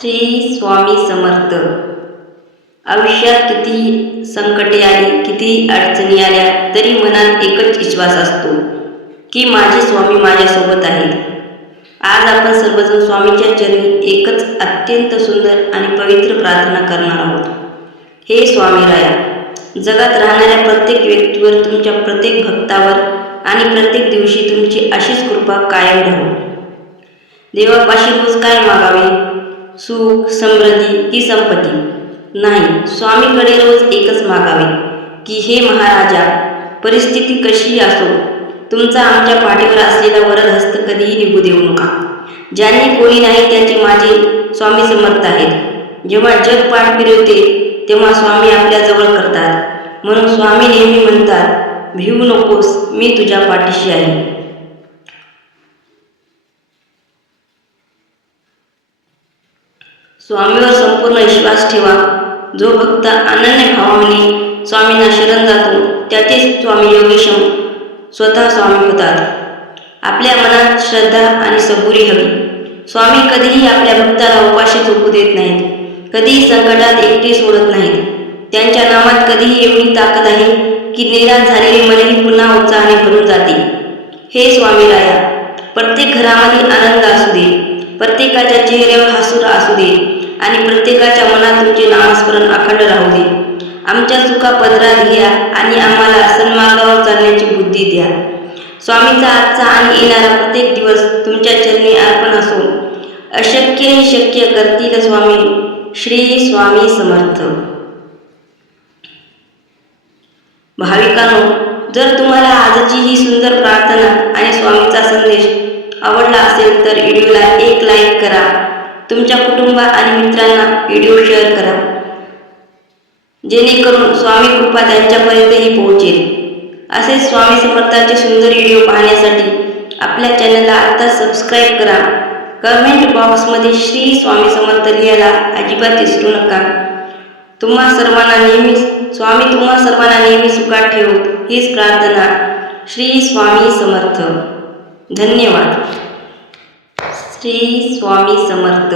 श्री स्वामी समर्थ. आयुष्यात किती संकटे आली, किती अडचणी आल्या, तरी मनात एकच विश्वास असतो की माझे स्वामी माझ्यासोबत आहेत. आज आपण सर्वजण स्वामीच्या चरणी एकच अत्यंत सुंदर आणि पवित्र प्रार्थना करणार आहोत. हे स्वामीराया, जगात राहणाऱ्या प्रत्येक व्यक्तीवर, तुमच्या प्रत्येक भक्तावर आणि प्रत्येक दिवशी तुमची अशीच कृपा कायम राहो. देवापाशी रोज काय मागावे? सुख, समृद्धी की संपत्ती? नाही, स्वामीकडे रोज एकच मागावे की हे महाराजा, परिस्थिती कशीही असो, तुमचा आमच्या पाठीवर असलेला वरद हस्त कधीही निघू देऊ नका. ज्यांनी कोणी नाही त्याचे माझे स्वामी समर्थ आहेत. जेव्हा जग पाठ फिरवते तेव्हा स्वामी आपल्या जवळ करतात. म्हणून स्वामी नेहमी म्हणतात, भिवू नकोस, मी तुझ्या पाठीशी आहे. स्वामीवर संपूर्ण विश्वास ठेवा. जो भक्त अनन्य भावाने स्वामींना शरण जातो त्याचे स्वामी योगेश्वर स्वतः स्वामी होतात. आपल्या मनात श्रद्धा आणि सबुरी हवी. स्वामी कधीही आपल्या भक्ताला उपाशी झोपू देत नाहीत, कधीही संकटात एकटे सोडत नाहीत. त्यांच्या नामात कधीही एवढी ताकद आहे की निराश झालेले मनही पुन्हा उत्साहाने भरून जाते. हे स्वामीराया, प्रत्येक घरामध्ये आनंद असू दे, प्रत्येकाच्या चेहऱ्यावर हसू असू दे आणि प्रत्येकाच्या मनात तुमचे नामस्मरण अखंड राहू दे. आमच्या चुका पदरात घ्या आणि आम्हाला सन्मार्गावर चालण्याची बुद्धी द्या. स्वामीचा आजचा आणि येणारा प्रत्येक दिवस तुमच्या चरणी अर्पण असो. अशक्य हे शक्य करतील स्वामी. श्री स्वामी समर्थ. भाविकांनो, जर तुम्हाला आजची ही सुंदर प्रार्थना आणि स्वामीचा संदेश आवडला असेल तर व्हिडिओला एक लाईक करा. तुमच्या कुटुंब आणि मित्रांना व्हिडिओ शेअर करा, जेणेकरून स्वामी कृपा त्यांच्यापर्यंतही पोहोचेल. असे स्वामी समर्थाचे सुंदर व्हिडिओ पाहण्यासाठी आपल्या चॅनलला आता सबस्क्राईब करा. कमेंट बॉक्समध्ये श्री स्वामी समर्थ लिहायला अजिबात विसरू नका. तुम्हा सर्वांना नेहमी सुखात ठेवो, हीच प्रार्थना. श्री स्वामी समर्थ. धन्यवाद. श्री स्वामी समर्थ.